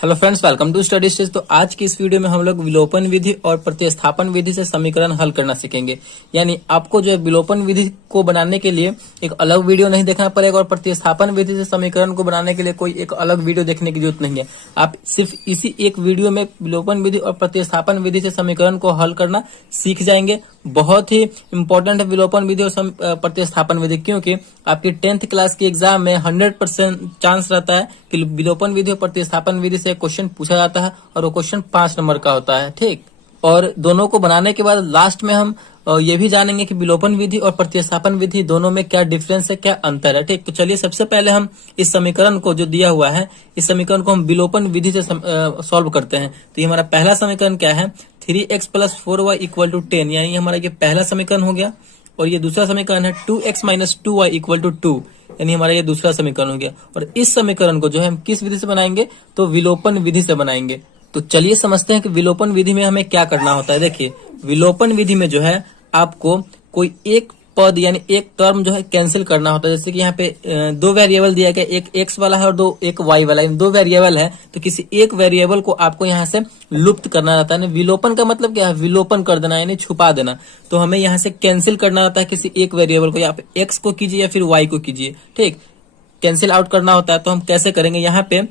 Hello friends, welcome to study stage. तो आज की इस वीडियो में हम लोग विलोपन विधि और प्रतिस्थापन विधि से समीकरण हल करना सीखेंगे। यानी आपको जो है विलोपन विधि को बनाने के लिए एक अलग वीडियो नहीं देखना पड़ेगा और प्रतिस्थापन विधि से समीकरण को बनाने के लिए कोई एक अलग वीडियो देखने की जरूरत नहीं है। आप सिर्फ इसी एक वीडियो में विलोपन विधि और प्रतिस्थापन विधि से समीकरण को हल करना सीख जाएंगे। बहुत ही इंपॉर्टेंट है विलोपन विधि और प्रतिस्थापन विधि, क्योंकि आपकी 10th क्लास की एग्जाम में 100% चांस रहता है कि विलोपन विधि और प्रतिस्थापन विधि से क्वेश्चन पूछा जाता है और वो क्वेश्चन 5 नंबर का होता है। ठीक, और दोनों को बनाने के बाद लास्ट में हम ये भी जानेंगे कि विलोपन विधि और प्रतिस्थापन विधि दोनों में क्या डिफरेंस है, क्या अंतर है। ठीक, तो चलिए सबसे पहले हम इस समीकरण को जो दिया हुआ है, इस समीकरण को हम विलोपन विधि से सॉल्व करते हैं। तो ये हमारा पहला समीकरण क्या है, 3x + 4y = 10, यानी हमारा ये पहला समीकरण हो गया। और ये दूसरा समीकरण है 2x - 2y = 2, यानी हमारा ये दूसरा समीकरण हो गया। और इस समीकरण को जो है हम किस विधि से बनाएंगे, तो विलोपन विधि से बनाएंगे। तो चलिए समझते हैं कि विलोपन विधि में हमें क्या करना होता है। देखिए, विलोपन विधि में जो है आपको कोई एक पद यानी एक टर्म जो है कैंसिल करना होता है। जैसे कि यहाँ पे दो वेरिएबल दिया गया, एक x वाला है और एक y वाला है, दो वेरिएबल है। तो किसी एक वेरिएबल को आपको यहाँ से लुप्त करना रहता है। विलोपन का मतलब क्या है, विलोपन कर देना यानी छुपा देना। तो हमें यहाँ से कैंसिल करना रहता है किसी एक वेरिएबल को, या आप x को कीजिए या फिर y को कीजिए। ठीक, कैंसिल आउट करना होता है। तो हम कैसे करेंगे, यहाँ पे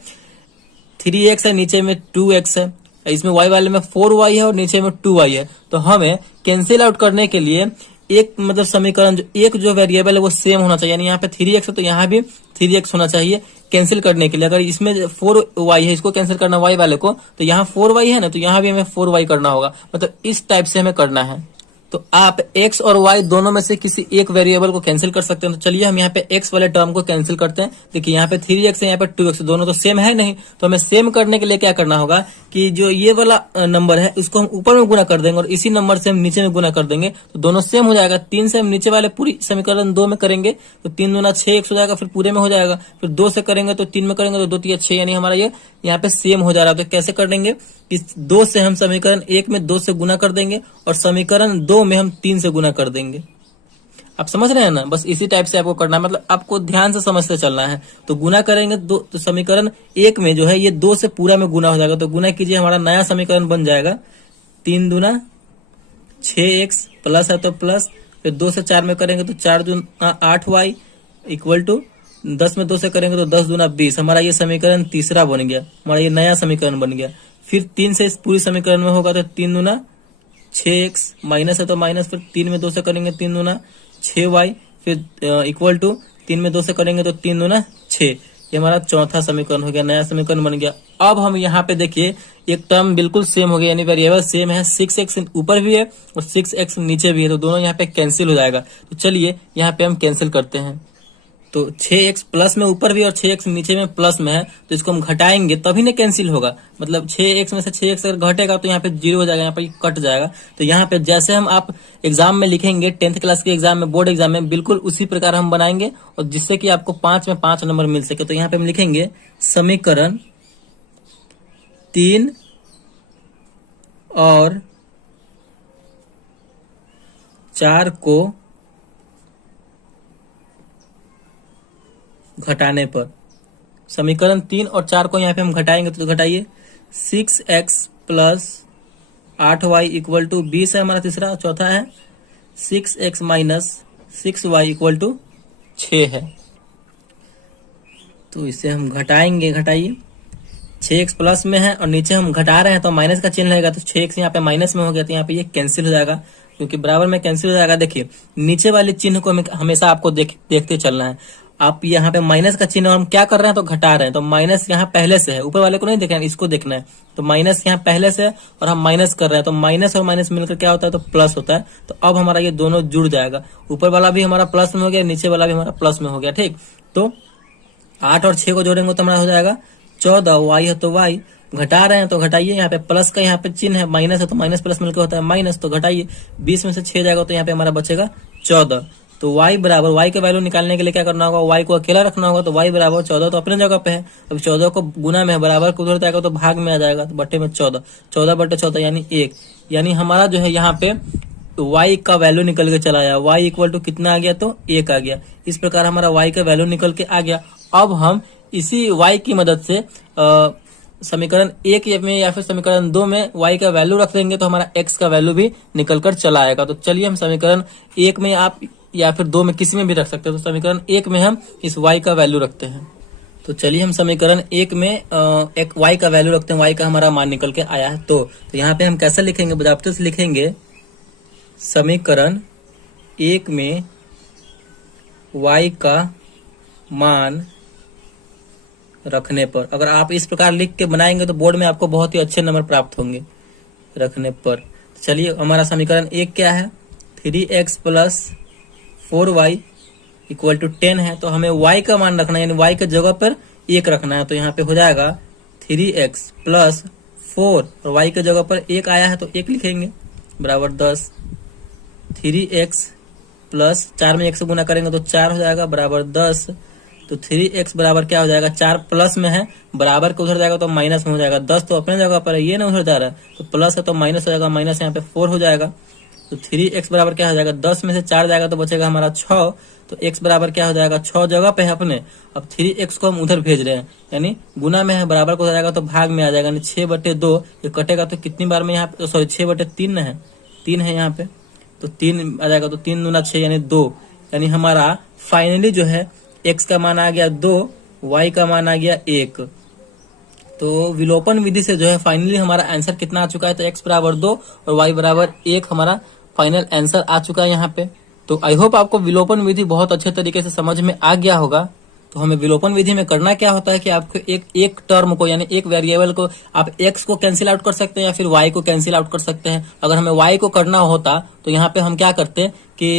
3x है, नीचे में 2x है, इसमें y वाले में 4y है और नीचे में 2y है। तो हमें कैंसिल आउट करने के लिए एक मतलब समीकरण जो वेरिएबल है वो सेम होना चाहिए। यानी यहाँ पे 3x है तो यहाँ भी 3x होना चाहिए कैंसिल करने के लिए। अगर इसमें 4y है, इसको कैंसिल करना y वाले को, तो यहाँ 4y है ना, तो यहाँ भी हमें 4y करना होगा। मतलब इस टाइप से हमें करना है। तो आप x और y दोनों में से किसी एक वेरिएबल को कैंसिल कर सकते हैं। तो चलिए हम यहाँ पे x वाले टर्म को कैंसिल करते हैं। देखिए यहाँ पे 3x है, यहाँ पे 2x, दोनों तो सेम है नहीं। तो हमें सेम करने के लिए क्या करना होगा कि जो ये वाला नंबर है इसको हम ऊपर में गुना कर देंगे और इसी नंबर से हम नीचे में गुना कर देंगे, तो दोनों सेम हो जाएगा। 3 से हम नीचे वाले पूरी समीकरण 2 में करेंगे तो 3 दूना 6x हो जाएगा, फिर पूरे में हो जाएगा। फिर 2 से करेंगे तो 3 में करेंगे तो 2 3 6, यानी हमारा ये यहाँ पे सेम हो जा रहा है। तो कैसे कर देंगे, इस 2 से हम समीकरण 1 में 2 से गुना कर देंगे और समीकरण 2 में हम 3 से गुना कर देंगे। आप समझ रहे हैं ना, बस इसी टाइप से आपको करना है। मतलब आपको ध्यान से समझते चलना है। तो गुना करेंगे तो समीकरण 1 में जो है ये 2 से पूरा में गुना हो जाएगा। तो गुना कीजिए, हमारा नया समीकरण बन जाएगा 3 दूना 6x प्लस है तो प्लस, फिर 2 से 4 में करेंगे तो 4 दूना 8y = 10 में 2 से करेंगे तो 10 दूना 20। हमारा ये समीकरण तीसरा बन गया, हमारा ये नया समीकरण बन गया। फिर 3 से इस पूरी समीकरण में होगा तो 3 दूना 6x, माइनस है तो माइनस, फिर 3 में 2 से करेंगे 3 दूना 6y, फिर = 3 में 2 से करेंगे तो 3 दूना 6। ये हमारा चौथा समीकरण हो गया, नया समीकरण बन गया। अब हम यहाँ पे देखिए एक टर्म बिल्कुल सेम हो गया, यानी वेरिएबल सेम है। 6x ऊपर भी है और 6x नीचे भी है, तो दोनों यहाँ पे कैंसिल हो जाएगा। तो चलिए यहाँ पे हम कैंसिल करते हैं। तो 6x प्लस में ऊपर भी और 6x नीचे में प्लस में है, तो इसको हम घटाएंगे तभी ना कैंसिल होगा। मतलब 6x में से 6x अगर घटेगा तो यहाँ पे 0 हो जाएगा, यहाँ पे कट जाएगा। तो यहाँ पे जैसे हम आप एग्जाम में लिखेंगे 10th क्लास के एग्जाम में, बोर्ड एग्जाम में, बिल्कुल उसी प्रकार हम बनाएंगे और जिससे कि आपको 5 में 5 नंबर मिल सके। तो यहाँ पे हम लिखेंगे समीकरण 3 और 4 को घटाने पर, समीकरण 3 और 4 को यहाँ पे हम घटाएंगे तो घटाइए 6x + 8y = 20 है हमारा तीसरा। चौथा है 6x - 6y = 6 है। तो इसे हम घटाएंगे, घटाइए। 6x प्लस में है और नीचे हम घटा रहे हैं तो माइनस का चिन्ह लगेगा, तो 6x यहाँ पे माइनस में हो गया, तो यहाँ पे ये कैंसिल हो जाएगा क्योंकि बराबर में कैंसिल हो जाएगा। देखिए नीचे वाले चिन्ह को हमेशा आपको देखते चलना है। आप यहाँ पे माइनस का चिन्ह हम क्या कर रहे हैं, तो घटा रहे हैं। तो माइनस यहाँ पहले से है, ऊपर वाले को नहीं देखना है, इसको देखना है। तो माइनस यहाँ पहले से है और हम माइनस कर रहे हैं, तो माइनस और माइनस मिलकर क्या होता है, तो प्लस होता है। तो अब हमारा ये दोनों जुड़ जाएगा, ऊपर वाला भी हमारा प्लस में हो गया, नीचे वाला भी हमारा प्लस में हो गया। ठीक, तो 8 और 6 को जोड़ेंगे तो हमारा हो जाएगा 14, y है तो y, घटा रहे हैं तो घटाइए। यहाँ पे प्लस का यहाँ पे चिन्ह है, माइनस है तो माइनस प्लस मिलकर होता है माइनस, तो घटाइए। 20 में से 6 जाएगा तो यहाँ पे हमारा बचेगा 14। तो y बराबर, y के वैल्यू निकालने के लिए क्या करना होगा, y को अकेला रखना होगा। तो y बराबर 14 तो अपने जगह पे है। अब 14 को गुना में है, बराबर को उधर जाएगा तो भाग में आ जाएगा, तो बट्टे में 14, 14/14 यानी 1। यानी हमारा जो है यहाँ पे y का वैल्यू निकल के चला आया, y = कितना आ गया, तो 1 आ गया। इस प्रकार हमारा y का वैल्यू निकल के आ गया। अब हम इसी y की मदद से समीकरण 1 में या फिर समीकरण 2 में y का वैल्यू रख देंगे तो हमारा x का वैल्यू भी निकल कर चला आएगा। तो चलिए हम समीकरण 1 में आप या फिर 2 में किसी में भी रख सकते हैं। तो समीकरण 1 में हम इस y का वैल्यू रखते हैं। तो चलिए हम समीकरण 1 में एक y का वैल्यू रखते हैं। y का हमारा मान निकल के आया है। तो यहाँ पे हम कैसे लिखेंगे, बजाबते से लिखेंगे समीकरण 1 में y का मान रखने पर। अगर आप इस प्रकार लिख के बनाएंगे तो बोर्ड में आपको बहुत ही अच्छे नंबर प्राप्त होंगे रखने पर। चलिए हमारा समीकरण 1 क्या है, 3x plus 4y equal to 10 है। तो हमें y का मान रखना है, यानी y के जगह पर 1 रखना है। तो यहाँ पे हो जाएगा 3x प्लस 4 और y के जगह पर 1 आया है तो 1 लिखेंगे बराबर 10। 3x प्लस 4 में 1 से गुना करेंगे तो 4 हो जाएगा बराबर 10। तो 3x बराबर क्या हो जाएगा, 4 प्लस में है, बराबर के उधर जाएगा तो माइनस में हो जाएगा। 10 तो अपने जगह पर है, ये ना उधर जा रहा है, तो प्लस है तो माइनस हो जाएगा, माइनस यहाँ पे 4 हो जाएगा। तो 3x बराबर क्या हो जाएगा, 10 में से 4 जाएगा तो बचेगा हमारा 6। तो x बराबर क्या हो जाएगा, 6 जगह पे है अपने। अब 3x को हम उधर भेज रहे हैं, यानी गुना में है, बराबर को हो जाएगा तो भाग में आ जाएगा, यानी 6/2। ये कटेगा तो कितनी बार में यहाँ पे, सॉरी 6/3 है, 3 है यहाँ पे, तो 3 आ जाएगा। तो 3 दूना 6 यानी 2, यानी हमारा फाइनली जो है x का मान आ गया 2, y का मान आ गया 1। तो विलोपन विधि से जो है फाइनली हमारा आंसर कितना आ चुका है, तो x बराबर 2 और y बराबर 1 हमारा फाइनल आंसर आ चुका है यहाँ पे। तो आई होप आपको विलोपन विधि बहुत अच्छे तरीके से समझ में आ गया होगा। तो हमें विलोपन विधि में करना क्या होता है कि आपको एक टर्म को, यानी एक वेरिएबल को आप x को कैंसिल आउट कर सकते हैं या फिर y को कैंसिल आउट कर सकते हैं। अगर हमें y को करना होता तो यहाँ पे हम क्या करते कि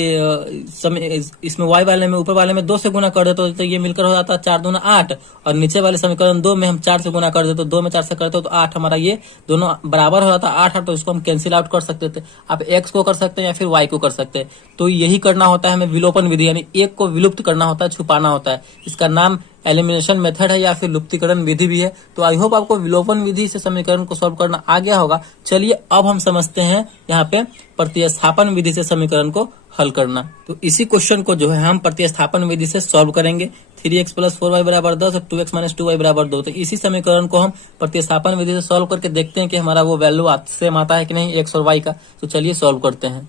इसमें y वाले में, ऊपर वाले में 2 से गुना कर देते तो ये मिलकर हो जाता 4 दूना 8, और नीचे वाले समीकरण 2 में हम 4 से गुना कर देते, तो 2 में 4 से करते तो 8, हमारा ये दोनों बराबर हो जाता 8, तो इसको हम कैंसिल आउट कर सकते थे। आप x को कर सकते हैं या फिर y को कर सकते हैं। तो यही करना होता है हमें विलोपन विधि, यानी एक को विलुप्त करना होता है, छुपाना होता है। इसका नाम एलिमिनेशन मेथड है या फिर लुप्तीकरण विधि भी है। तो आई होप आपको विलोपन विधि से समीकरण को सॉल्व करना आ गया होगा। चलिए अब हम समझते हैं यहाँ पे प्रतिस्थापन विधि से समीकरण को हल करना। तो इसी क्वेश्चन को जो है हम प्रतिस्थापन विधि से सॉल्व करेंगे। 3x प्लस 4y बराबर 10 और 2x माइनस 2y बराबर 2। तो इसी समीकरण को हम प्रतिस्थापन विधि से सॉल्व करके देखते हैं कि हमारा वो वैल्यू सेम आता है कि नहीं x और y का। तो चलिए सॉल्व करते हैं।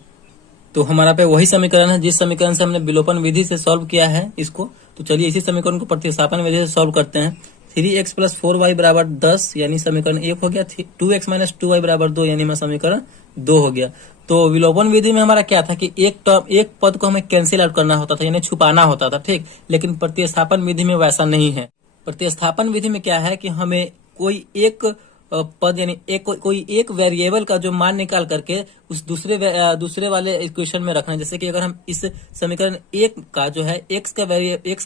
तो हमारा पे वही समीकरण है जिस समीकरण से हमने विलोपन विधि से सॉल्व किया है इसको। तो चलिए इसी समीकरण को प्रतिस्थापन विधि से सॉल्व करते हैं। 3x प्लस 4y बराबर 10 यानी समीकरण 1 हो गया। 2x माइनस 2y बराबर 2 यानी हमारा समीकरण 2 हो गया। तो विलोपन विधि में हमारा क्या था कि एक पद को हमें कैंसिल आउट करना होता था, यानी छुपाना होता था, ठीक। लेकिन प्रतिस्थापन विधि में वैसा नहीं है। प्रतिस्थापन विधि में क्या है कि हमें कोई एक पद, यानी कोई एक वेरिएबल का जो मान निकाल करके उस दूसरे वाले इक्वेशन में रखना है। जैसे कि अगर हम इस समीकरण 1 का जो है x का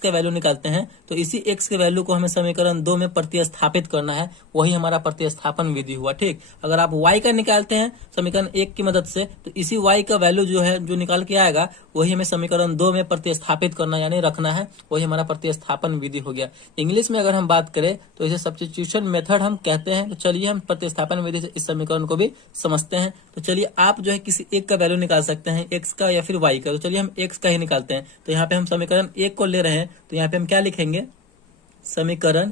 वैल्यू निकालते हैं तो इसी x के वैल्यू को हमें समीकरण 2 में प्रतिस्थापित करना है, वही हमारा प्रतिस्थापन विधि हुआ, ठीक। अगर आप y का निकालते हैं समीकरण 1 की मदद से तो इसी y का वैल्यू जो है जो निकाल के आएगा वही हमें समीकरण 2 में प्रतिस्थापित करना यानी रखना है, वही हमारा प्रतिस्थापन विधि हो गया। इंग्लिश में अगर हम बात करें तो इसे सब्स्टिट्यूशन मेथड हम कहते हैं। तो चलिए हम प्रतिस्थापन विधि से इस समीकरण को भी समझते हैं। तो चलिए आप जो है किसी एक का वैल्यू निकाल सकते हैं, x का या फिर y का। तो चलिए हम x का ही निकालते हैं। तो यहाँ पे हम समीकरण 1 को ले रहे हैं, तो यहाँ पे हम क्या लिखेंगे, समीकरण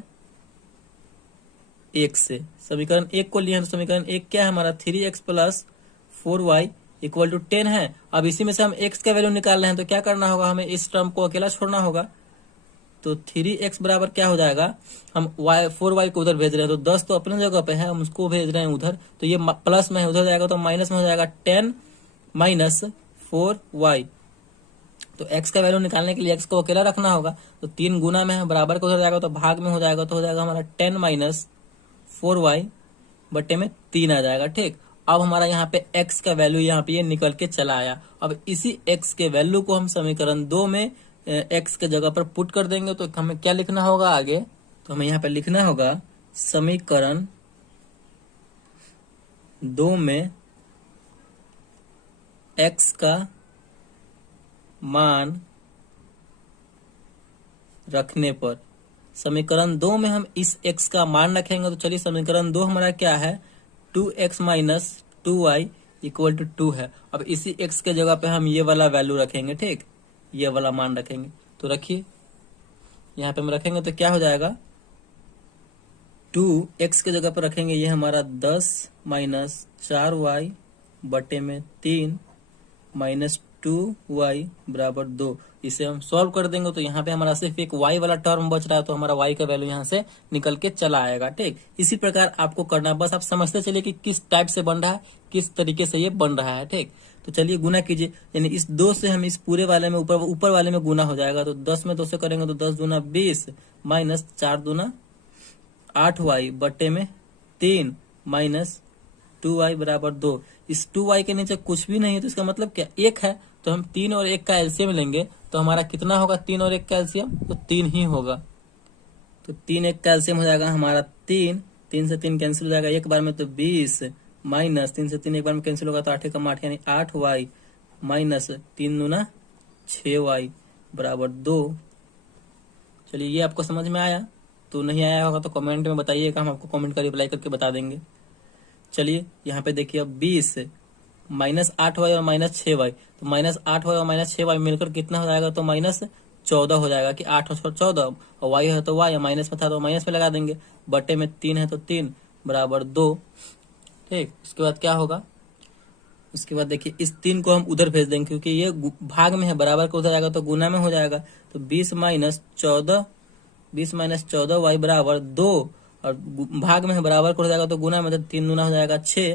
1 से समीकरण 1 को लिए हैं। तो समीकरण 1 क्या है हमारा, 3x plus 4y equal to 10 है। अब इसी में से हम x का वैल्यू निकाल रहे हैं तो क्या करना होगा, हमें इस टर्म को अकेला छोड़ना होगा। तो 3x बराबर क्या हो जाएगा, हम 4y को उधर भेज रहे हैं तो 10 तो अपने जगह पे है, हम उसको भेज रहे हैं उधर, तो ये प्लस में है, उधर जाएगा तो माइनस में हो जाएगा 10 माइनस 4y। तो x का वैल्यू निकालने के लिए x को अकेला रखना होगा, तो 3 गुना में है, बराबर को उधर जाएगा तो भाग में हो जाएगा, तो हो जाएगा हमारा 10 माइनस 4y बटे में 3 आ जाएगा, ठीक। अब हमारा यहाँ पे x का वैल्यू यहाँ पे ये निकल के चला आया। अब इसी x के वैल्यू को हम समीकरण 2 में x के जगह पर पुट कर देंगे। तो हमें क्या लिखना होगा आगे, तो हमें यहाँ पे लिखना होगा समीकरण 2 में x का मान रखने पर। समीकरण 2 में हम इस x का मान रखेंगे। तो चलिए समीकरण 2 हमारा क्या है, 2x minus 2y equal to 2 है। अब इसी x के जगह पे हम ये वाला वैल्यू रखेंगे, ठीक, ये वाला मान रखेंगे। तो रखिए यहाँ पे हम रखेंगे तो क्या हो जाएगा, 2x के जगह पर रखेंगे ये हमारा 10 माइनस 4y बटे में 3 माइनस 2y बराबर 2। इसे हम सॉल्व कर देंगे तो यहाँ पे हमारा सिर्फ एक y वाला टर्म बच रहा है, तो हमारा y का वैल्यू यहाँ से निकल के चला आएगा। ठीक, इसी प्रकार आपको करना है, बस आप समझते चलिए कि किस टाइप से बन रहा है, किस तरीके से ये बन रहा है। ठीक, तो चलिए गुना कीजिए, यानी इस 2 से हम इस पूरे वाले में ऊपर वाले में गुना हो जाएगा, तो 10 में 2 से करेंगे तो 10 दूना 20 माइनस 4 दूना 8y बटे में 3 माइनस 2y बराबर 2। इस 2y के नीचे कुछ भी नहीं है, तो इसका मतलब क्या 1 है, तो हम 3 और 1 का एलसीएम लेंगे तो हमारा कितना होगा, 3 और 1 का एलसीएम तो 3 ही होगा। तो 3 1 का एलसीएम हो जाएगा हमारा 3, 3 से 3 कैंसिल हो जाएगा एक बार में, तो 20 माइनस 3 से 3 एक बार में कैंसिल होगा तो 8 कम 8 यानी 8y माइनस 3 दूना 6y बराबर 2। चलिए ये आपको समझ में आया, तो नहीं आया होगा तो कमेंट में बताइएगा, हम आपको कमेंट का रिप्लाई करके बता देंगे। चलिए यहाँ पे देखिए अब 20 माइनस 8y और माइनस 6y, तो माइनस 8y और माइनस 6y मिलकर कितना हो जाएगा, तो माइनस 14 हो जाएगा कि 8 और 14, और y है तो y, माइनस में था तो माइनस में लगा देंगे, बटे में 3 है तो 3 बराबर 2। ठीक, उसके बाद क्या होगा, उसके बाद देखिए इस 3 को हम उधर भेज देंगे, क्योंकि ये भाग में है, बराबर को उधर जाएगा तो गुना में हो जाएगा, तो 20 माइनस 14 y बराबर 2, और भाग में है, बराबर को हो जाएगा तो गुना में, तो 3 गुना हो जाएगा 6।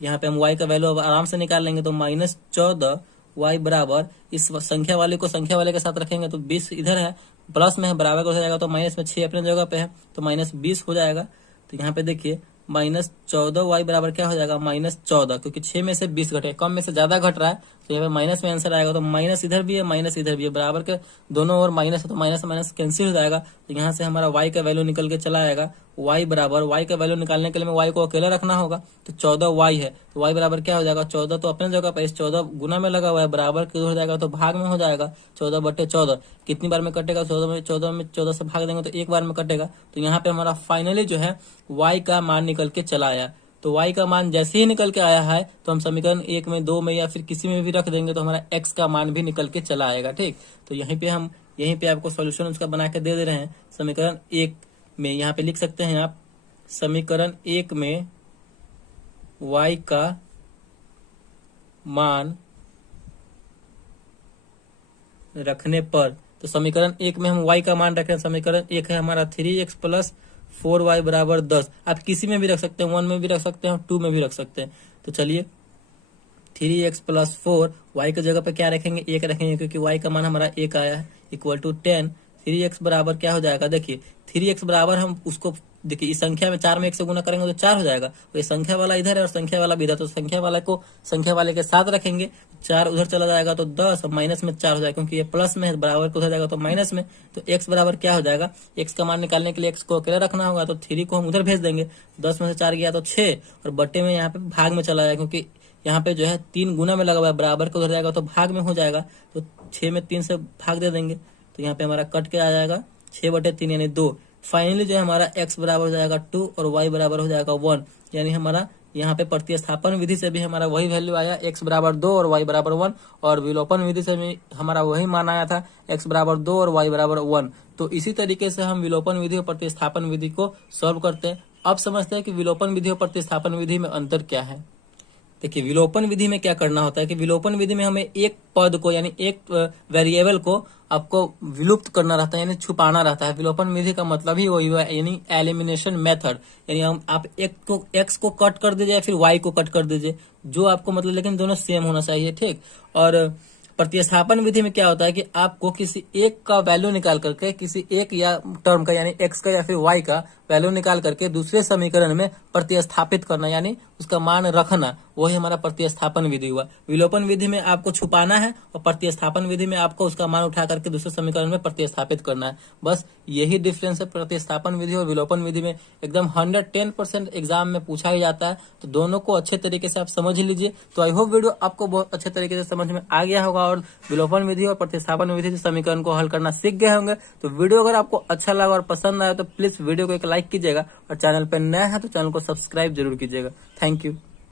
तो यहाँ पे हम y का वैल्यू अब आराम से निकाल लेंगे, तो माइनस 14 y बराबर, इस संख्या वाले को संख्या वाले के साथ रखेंगे तो 20 इधर है, प्लस में है, बराबर को हो जाएगा तो माइनस में 6 अपने जगह पे है तो माइनस 20 हो जाएगा। तो यहाँ पे देखिए माइनस 14y बराबर क्या हो जाएगा, माइनस 14, क्योंकि 6 में से 20 घटे, कम में से ज्यादा घट रहा है, तो यहाँ पे माइनस में आंसर आएगा। तो माइनस इधर भी है, माइनस इधर भी है, बराबर के दोनों ओर माइनस है, तो माइनस माइनस कैंसिल हो जाएगा। तो यहाँ से हमारा y का वैल्यू निकल के चला आएगा, y बराबर, y का वैल्यू निकालने के लिए मैं y को अकेला रखना होगा, तो 14y है, तो y बराबर क्या हो जाएगा, 14 तो अपने जगह पर, इस 14 गुना में लगा हुआ है, बराबर के हो जाएगा तो भाग में हो जाएगा, 14 बटे 14 कितनी बार में कटेगा, 14 से भाग देंगे तो एक बार में कटेगा। तो यहाँ पे हमारा फाइनली जो है y का मान निकल के चला आया। तो y का मान जैसे ही निकल के आया है तो हम समीकरण 1 में, 2 में या फिर किसी में भी रख देंगे तो हमारा x का मान भी निकल के चला आएगा। ठीक, तो यहीं पे आपको सॉल्यूशन उसका बना के दे रहे हैं। समीकरण 1 में यहाँ पे लिख सकते हैं आप, समीकरण 1 में y का मान रखने पर, तो समीकरण 1 में हम y का मान रखें, समीकरण 1 है हमारा 3x प्लस 4y बराबर 10। आप किसी में भी रख सकते हैं, 1 में भी रख सकते हैं, 2 में भी रख सकते हैं। तो चलिए 3x प्लस 4, y की जगह पे क्या रखेंगे, 1 रखेंगे, क्योंकि y का मान हमारा 1 आया है, इक्वल टू 10। 3x बराबर क्या हो जाएगा, देखिए 3x बराबर, हम उसको देखिए इस संख्या में 4 में 1 से गुना करेंगे तो 4 हो जाएगा, तो ये संख्या वाला इधर है और संख्या वाला भी इधर, तो संख्या वाला को संख्या वाले के साथ रखेंगे, 4 उधर चला जाएगा तो 10, और माइनस में 4 हो जाएगा, क्योंकि ये प्लस में है, बराबर को उधर जाएगा तो माइनस में। तो x बराबर क्या हो जाएगा, x का मान निकालने के लिए x को अकेला रखना होगा, तो 3 को हम उधर भेज देंगे, 10 में से 4 गया तो 6, और बट्टे में यहाँ पे भाग में चला जाएगा, क्योंकि यहाँ पे जो है 3 गुना में लगा हुआ है, बराबर को उधर जाएगा तो भाग में हो जाएगा, तो 6 में 3 से भाग दे देंगे, तो यहाँ पे हमारा कट के आ जाएगा 6 बटे 3 यानी 2। फाइनली जो है हमारा x बराबर हो जाएगा 2 और y बराबर हो जाएगा 1, यानी हमारा यहाँ पे प्रतिस्थापन विधि से भी हमारा वही वैल्यू आया, x बराबर 2 और y बराबर 1, और विलोपन विधि से भी हमारा वही मान आया था, x बराबर 2 और y बराबर 1। तो इसी तरीके से हम विलोपन विधि और प्रतिस्थापन विधि को सॉल्व करते हैं। अब समझते हैं कि विलोपन विधि और प्रतिस्थापन विधि में अंतर क्या है। देखिए विलोपन विधि में क्या करना होता है कि विलोपन विधि में हमें एक पद को, यानी एक वेरिएबल को आपको विलुप्त करना रहता है, यानी छुपाना रहता है। विलोपन विधि का मतलब ही वही है, यानी एलिमिनेशन मेथड, यानी हम आप एक्स को कट कर दीजिए या फिर वाई को कट कर दीजिए, जो आपको मतलब, लेकिन दोनों सेम होना चाहिए। ठीक, और प्रतिस्थापन विधि में क्या होता है कि आपको किसी एक का वैल्यू निकाल करके, किसी एक या टर्म का, यानी एक्स का या फिर वाई का वैल्यू निकाल करके दूसरे समीकरण में प्रतिस्थापित करना, यानी उसका मान रखना, वही हमारा प्रतिस्थापन विधि हुआ। विलोपन विधि में आपको छुपाना है और प्रतिस्थापन विधि में आपको उसका मान उठा करके दूसरे समीकरण में प्रतिस्थापित करना है। बस यही डिफरेंस है प्रतिस्थापन विधि और विलोपन विधि में। एकदम 110% एग्जाम में पूछा ही जाता है, तो दोनों को अच्छे तरीके से आप समझ लीजिए। तो आई होप वीडियो आपको बहुत अच्छे तरीके से समझ में आ गया होगा और विलोपन विधि और प्रतिस्थापन विधि से समीकरण को हल करना सीख गए होंगे। तो वीडियो अगर आपको अच्छा लगा और पसंद आया तो प्लीज वीडियो को एक लाइक कीजिएगा, और चैनल पर नया है तो चैनल को सब्सक्राइब जरूर कीजिएगा। Thank you.